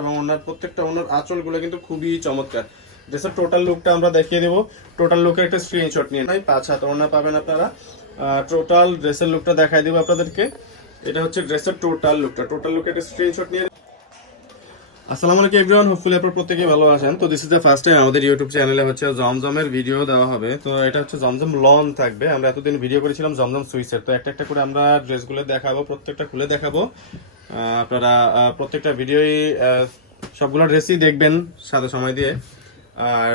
এবং ওনার প্রত্যেকটা ওনার আঁচলগুলো কিন্তু খুবই চমৎকার। ড্রেসের টোটাল লুকটা আমরা দেখিয়ে দেবো। টোটাল লুকের একটা স্ক্রিনশট নিয়ে নাই, 5 হাত ওড়না পাবেন আপনারা। টোটাল ড্রেসের লুকটা দেখাই দেবো আপনাদেরকে। এটা হচ্ছে ড্রেসের টোটাল লুকটা। টোটাল লুকের একটা স্ক্রিনশট নিয়ে। আসসালামু আলাইকুম এভরিওয়ান, হোপফুলি আপনারা প্রত্যেকেই ভালো আছেন। তো this is the first time আমাদের ইউটিউব চ্যানেলে হচ্ছে জমজমের ভিডিও দেওয়া হবে। তো এটা হচ্ছে জমজম লন থাকবে। আমরা এতদিন ভিডিও করেছিলাম জমজম সুইসের। তো একটা একটা করে আমরা ড্রেসগুলো দেখাবো, প্রত্যেকটা খুলে দেখাবো। আপনারা প্রত্যেকটা ভিডিওই সবগুলো ড্রেসই দেখবেন সাথে সময় দিয়ে। আর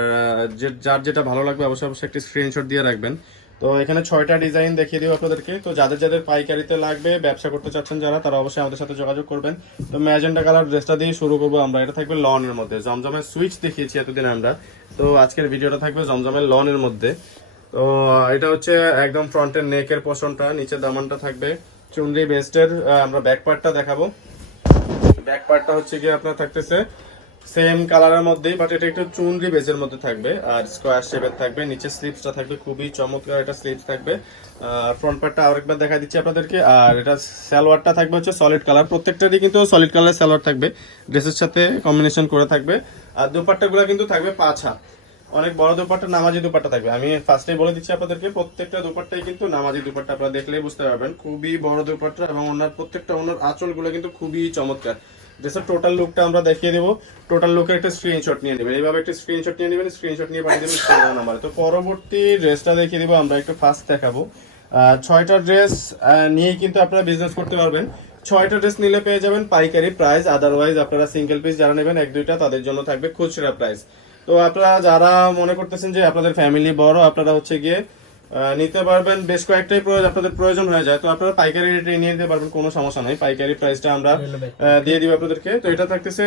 যার যেটা ভালো লাগবে অবশ্যই অবশ্যই একটি স্ক্রিনশট দিয়ে রাখবেন। তো এখানে 6টা ডিজাইন দেখিয়ে দিব আপনাদেরকে। তো যাদের যাদের পাইকারিতে লাগবে, ব্যবসা করতে চাচ্ছেন যারা, তারা অবশ্যই আমাদের সাথে যোগাযোগ করবেন। তো ম্যাজেন্টা কালার ড্রেসটা দিয়ে শুরু করবো আমরা। এটা থাকবে লনের মধ্যে। জমজমের সুইচ দেখিয়েছি এতদিন আমরা, তো আজকের ভিডিওটা থাকবে জমজমের লনের মধ্যে। তো এটা হচ্ছে একদম ফ্রন্টের নেকের পোর্শনটা, নিচের দামানটা থাকবে চুনরি বেস্টের। আমরা ব্যাক পার্টটা দেখাবো। ব্যাক পার্টটা হচ্ছে কি আপনার থাকতেছে সেম কালারের মধ্যেই, বাট এটা একটু চুনরি বেজের মধ্যে থাকবে আর স্কোয়ার শেপের থাকবে। নিচে স্লিপসটা থাকবে খুবই চমৎকার, এটা স্লিপস থাকবে। ফ্রন্ট পার্টটা আরেকবার দেখা দিচ্ছি আপনাদেরকে। আর এটা সালোয়ারটা থাকবে হচ্ছে সলিড কালার, প্রত্যেকটারই কিন্তু সলিড কালার সালোয়ার থাকবে, ড্রেসের সাথে কম্বিনেশন করে থাকবে। আর দুপাট্টাগুলো কিন্তু থাকবে 5 হাত, অনেক বড় দুপাট্টা, নামাজি দুপাট্টা থাকবে। আমি ফার্স্টেই বলে দিচ্ছি আপনাদেরকে, প্রত্যেকটা দুপাট্টাই কিন্তু নামাজি দুপাট্টা। আপনারা দেখলেই বুঝতে পারবেন খুবই বড় দুপাট্টা এবং ওনার প্রত্যেকটা ওনার আঁচলগুলো কিন্তু খুবই চমৎকার। ড্রেসের টোটাল লুকটা আমরা দেখিয়ে দেবো। টোটাল লুকের একটা স্ক্রিনশট নিয়ে নেবেন, এইভাবে একটা স্ক্রিনশট নিয়ে নেবেন, স্ক্রিনশট নিয়ে পাঠিয়ে দেবেন স্ক্রিনের নাম্বারে। তো পরবর্তী ড্রেসটা দেখিয়ে দেবো আমরা, একটু ফার্স্ট দেখাবো। 6টা ড্রেস নিয়েই কিন্তু আপনারা বিজনেস করতে পারবেন। 6টা ড্রেস নিলে পেয়ে যাবেন পাইকারি প্রাইস, আদারওয়াইজ আপনারা সিঙ্গেল পিস যারা নেবেন 1-2টা, তাদের জন্য থাকবে খুচরা প্রাইস। তো আপনারা যারা মনে করতেছেন যে আপনাদের ফ্যামিলি বড়, আপনারা হচ্ছে গিয়ে নিতে পারবেন, বেশ কয়েকটাই আপনাদের প্রয়োজন হয়ে যায়, তো আপনারা পাইকারি রেটে নিয়ে নিতে পারবেন, কোনো সমস্যা নাই। পাইকারি প্রাইসটা আমরা দিয়ে দিব আপনাদেরকে। তো এটা থাকতেছে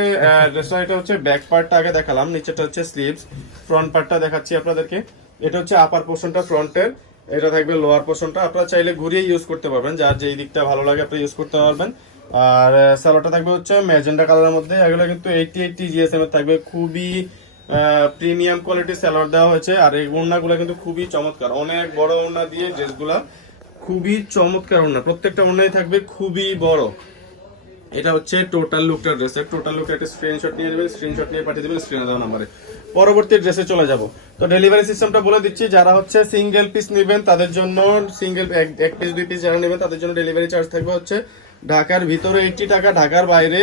ড্রেসটা, এটা হচ্ছে ব্যাক পার্টটা আগে দেখালাম, নিচেটা হচ্ছে স্লিভস, ফ্রন্ট পার্টটা দেখাচ্ছি আপনাদেরকে। এটা হচ্ছে আপার পোর্শনটা ফ্রন্টের, এটা থাকবে লোয়ার পোর্শনটা। আপনারা চাইলে ঘুরিয়ে ইউজ করতে পারবেন, যার যেই দিকটা ভালো লাগে আপনি ইউজ করতে পারবেন। আর সালোয়ারটা থাকবে হচ্ছে ম্যাজেন্টা কালারের মধ্যে। এগুলো কিন্তু 80 জিএসএম এর থাকবে, খুবই প্রিমিয়াম কোয়ালিটির সালোয়ার দেওয়া হয়েছে। আর এই ওড়নাগুলো কিন্তু খুবই চমৎকার, অনেক বড় ওড়না দিয়ে ড্রেসগুলা খুবই চমৎকার ওড়না, প্রত্যেকটা ওড়নাই থাকবে খুবই বড়। এটা হচ্ছে টোটাল লুকটা ড্রেসের। টোটাল লুকটা একটা স্ক্রিনশট নিয়ে নেবেন, স্ক্রিনশট নিয়ে পাঠিয়ে দেবেন স্ক্রিনে দেওয়া নাম্বারে। পরবর্তী ড্রেসে চলে যাব। তো ডেলিভারি সিস্টেমটা বলে দিচ্ছি, যারা হচ্ছে সিঙ্গেল পিস নেবেন তাদের জন্য, সিঙ্গেল এক পিস 2 পিস যারা নেবেন তাদের জন্য ডেলিভারি চার্জ থাকবে হচ্ছে ঢাকার ভিতরে 80 টাকা, ঢাকার বাইরে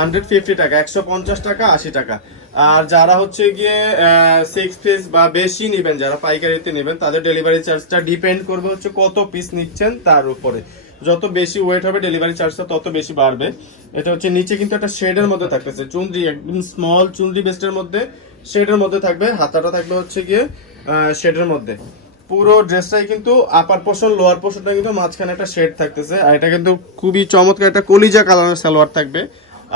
150 টাকা, 150 টাকা, 80 টাকা। আর যারা হচ্ছে গিয়ে 6 পিস বা বেশি নেবেন, যারা পাইকারিতে নেবেন, তাদের ডেলিভারি চার্জটা ডিপেন্ড করবে হচ্ছে কত পিস নিচ্ছেন তার উপরে। যত বেশি ওয়েট হবে ডেলিভারি চার্জটা তত বেশি বাড়বে। এটা হচ্ছে নিচে কিন্তু একটা শেডের মধ্যে থাকতেছে, চুনরি একদম স্মল চুনরি বেস্টের মধ্যে শেডের মধ্যে থাকবে। হাতাটা থাকবে হচ্ছে গিয়ে শেডের মধ্যে। পুরো ড্রেসটাই কিন্তু আপার পোর্শন লোয়ার পোর্শনটা কিন্তু মাঝখানে একটা শেড থাকতেছে। আর এটা কিন্তু খুবই চমৎকার একটা কলিজা কালারের সালোয়ার থাকবে।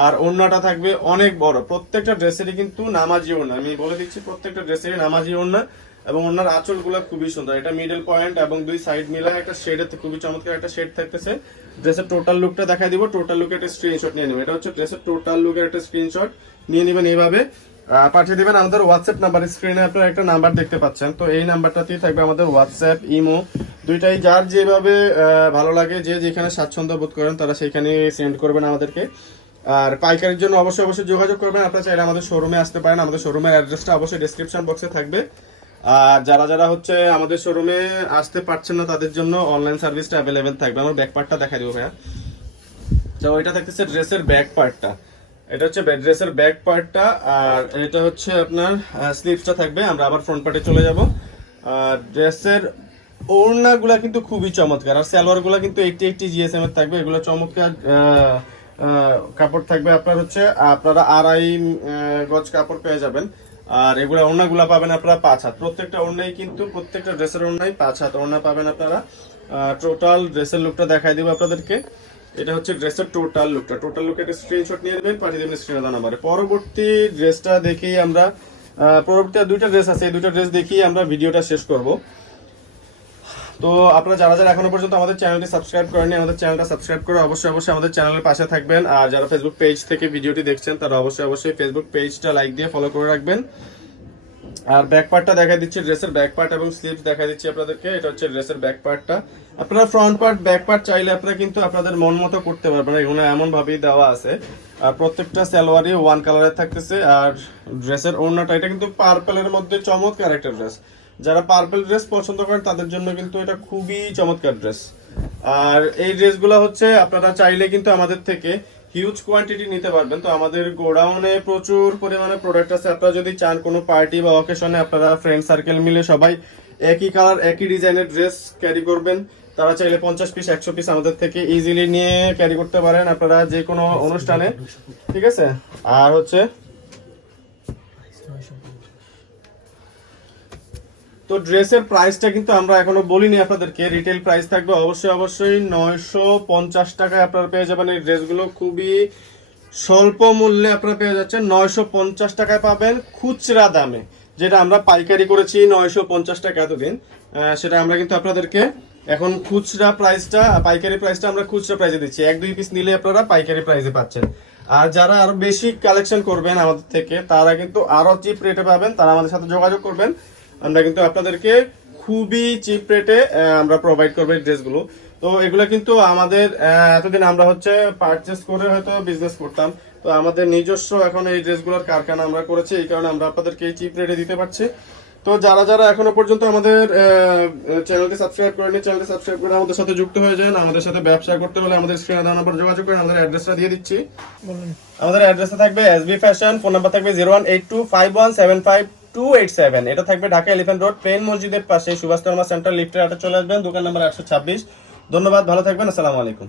আর ওড়নাটা থাকবে অনেক বড়, প্রত্যেকটা ড্রেসেরই কিন্তু নামাজি ওড়না, আমি বলে দিচ্ছি প্রত্যেকটা ড্রেসেরই নামাজি ওড়না। এবং ওনার আঁচলগুলো খুবই সুন্দর, এটা মিডল পয়েন্ট এবং দুই সাইড মিলে একটা শেডের খুবই চমৎকার একটা শেড থাকতেছে। ড্রেসের টোটাল লুকটা দেখাই দিব, টোটাল লুকের একটা স্ক্রিনশট নিয়ে নেবেন। এটা হচ্ছে ড্রেসের টোটাল লুকের একটা স্ক্রিনশট নিয়ে নেবেন, এইভাবে পাঠিয়ে দিবেন আমাদের হোয়াটসঅ্যাপ নাম্বার। স্ক্রিনে আপনারা একটা নাম্বার দেখতে পাচ্ছেন, তো এই নাম্বারটাতেই থাকবে আমাদের হোয়াটসঅ্যাপ, ইমো দুইটাই। যার যেভাবে ভালো লাগে, যে যেখানে স্বাচ্ছন্দ্য বোধ করেন তারা সেইখানে সেন্ড করবেন আমাদেরকে। আর পাইকারির জন্য অবশ্যই অবশ্যই যোগাযোগ করবেন। আপনারা চাইলে আমাদের শোরুমে আসতে পারেন, আমাদের শোরুমের অ্যাড্রেসটা অবশ্যই ডেসক্রিপশন বক্সে থাকবে। আর যারা যারা হচ্ছে আমাদের শোরুমে আসতে পারছেন না তাদের জন্য অনলাইন সার্ভিসটা অ্যাভেলেবেল থাকবে। আমার ব্যাক পার্টটা দেখা দিব ভাইয়া। তো এটা থাকতেছে ড্রেসের ব্যাক পার্টটা, এটা হচ্ছে ড্রেসের ব্যাক পার্টটা। আর এটা হচ্ছে আপনার স্লিভসটা থাকবে। আমরা আবার ফ্রন্ট পার্টে চলে যাব। ড্রেসের ওড়নাগুলা কিন্তু খুবই চমৎকার, আর সালোয়ারগুলা কিন্তু 80 জিএসএম এর থাকবে। এগুলো চমৎকার কাপড় থাকবে। আপনার হচ্ছে আপনারা 2.5 গজ কাপড় পেয়ে যাবেন। আর এগুলা ওড়নাগুলা পাবেন আপনারা 5 হাত, প্রত্যেকটা ওড়নাই কিন্তু প্রত্যেকটা ড্রেসের ওড়নাই 5 হাত ওড়না পাবেন আপনারা। টোটাল ড্রেসের লুকটা দেখাই দিব আপনাদেরকে। এটা হচ্ছে ড্রেসের টোটাল লুকটা। টোটাল লুকের একটা স্ক্রিনশট নিয়ে নেবেন, পাঠিয়ে দেবেন স্ক্রিনে দেওয়া নাম্বারে। পরবর্তী ড্রেসটা দেখেই আমরা পরবর্তী 2টা ড্রেস আছে, এই 2টা ড্রেস দেখেই আমরা ভিডিওটা শেষ করব। তো আপনারা যারা যারা এখনো পর্যন্ত আমাদের চ্যানেলটি সাবস্ক্রাইব করেননি, আমাদের চ্যানেলটা সাবস্ক্রাইব করে অবশ্যই অবশ্যই আমাদের চ্যানেলের পাশে থাকবেন। আর যারা ফেসবুক পেজ থেকে ভিডিওটি দেখছেন তারা অবশ্যই অবশ্যই ফেসবুক পেজটা লাইক দিয়ে ফলো করে রাখবেন। আর ব্যাক পার্টটা দেখা দিচ্ছি, ড্রেসের ব্যাক পার্ট এবং স্লিভস দেখা দিচ্ছি আপনাদেরকে। এটা হচ্ছে ড্রেসের ব্যাক পার্টটা। আপনারা ফ্রন্ট পার্ট ব্যাক পার্ট চাইলে আপনারা কিন্তু আপনাদের মন মতো করতে পারবেন, এগুলো এমন ভাবেই দেওয়া আছে। আর প্রত্যেকটা সালোয়ারই ওয়ান কালারে থাকতেছে। আর ড্রেসের ওড়নাটা এটা কিন্তু পার্পলের মধ্যে চমৎকার একটা ড্রেস, যারা পার্পল ড্রেস পছন্দ করেন তাদের জন্য কিন্তু এটা খুবই চমৎকার ড্রেস। আর এই ড্রেসগুলো হচ্ছে আপনারা চাইলে কিন্তু আমাদের থেকে হিউজ কোয়ান্টিটি নিতে পারবেন। তো আমাদের গোডাউনে প্রচুর পরিমাণে প্রোডাক্ট আছে। আপনারা যদি চান কোনো পার্টি বা অকেশনে আপনারা ফ্রেন্ড সার্কেল মিলে সবাই একই কালার একই ডিজাইনের ড্রেস ক্যারি করবেন, তারা চাইলে 50 পিস 100 পিস আমাদের থেকে ইজিলি নিয়ে ক্যারি করতে পারেন আপনারা যে কোনো অনুষ্ঠানে, ঠিক আছে। আর হচ্ছে তো ড্রেসের প্রাইসটা কিন্তু আমরা এখনো বলিনি আপনাদেরকে, রিটেল প্রাইস থাকবে অবশ্যই 950 টাকায় আপনারা পেয়ে যাবেন এই ড্রেসগুলো। খুবই স্বল্প মূল্যে আপনারা পেয়ে যাচ্ছেন, 950 টাকায় পাবেন খুচরা দামে। যেটা আমরা পাইকারি করেছি 950 টাকা এতদিন, সেটা আমরা কিন্তু আপনাদেরকে এখন খুচরা প্রাইসটা, পাইকারি প্রাইসটা আমরা খুচরা প্রাইসে দিচ্ছি। 1-2 পিস নিলে আপনারা পাইকারি প্রাইসে পাচ্ছেন। আর যারা আরো বেশি কালেকশন করবেন আমাদের থেকে তারা কিন্তু আরো চিপ রেটে পাবেন, তারা আমাদের সাথে যোগাযোগ করবেন। আমরা কিন্তু আপনাদেরকে খুবই চিপ রেটে আমরা প্রোভাইড করবো এই ড্রেসগুলো। তো এগুলো কিন্তু আমাদের এতদিন আমরা হচ্ছে পারচেস করে হয়তো বিজনেস করতাম, তো আমাদের নিজস্ব এখন এই ড্রেসগুলোর কারখানা আমরা করেছি, এই কারণে আমরা আপনাদেরকে এই চিপ রেটে দিতে পারছি। তো যারা যারা এখনো পর্যন্ত আমাদের চ্যানেলটি সাবস্ক্রাইব করেনি, চ্যানেলটি সাবস্ক্রাইব করে আমাদের সাথে যুক্ত হয়ে যান। আমাদের সাথে ব্যবসা করতে হলে আমাদের স্ক্রিনে দেওয়া নাম্বার যোগাযোগ করেন। আমাদের অ্যাড্রেসটা দিয়ে দিচ্ছি, আমাদের অ্যাড্রেসটা থাকবে এসবি ফ্যাশন, ফোন নাম্বার থাকবে 0182517527। এটা থাকবে ঢাকা এলিফ্যান্ট রোড পেন মসজিদের পাশে সুভাষ শর্মা সেন্টার লিফটের আটে চলে আসবেন, দোকান নাম্বার 826। ধন্যবাদ, ভালো থাকবেন, আসসালামু আলাইকুম।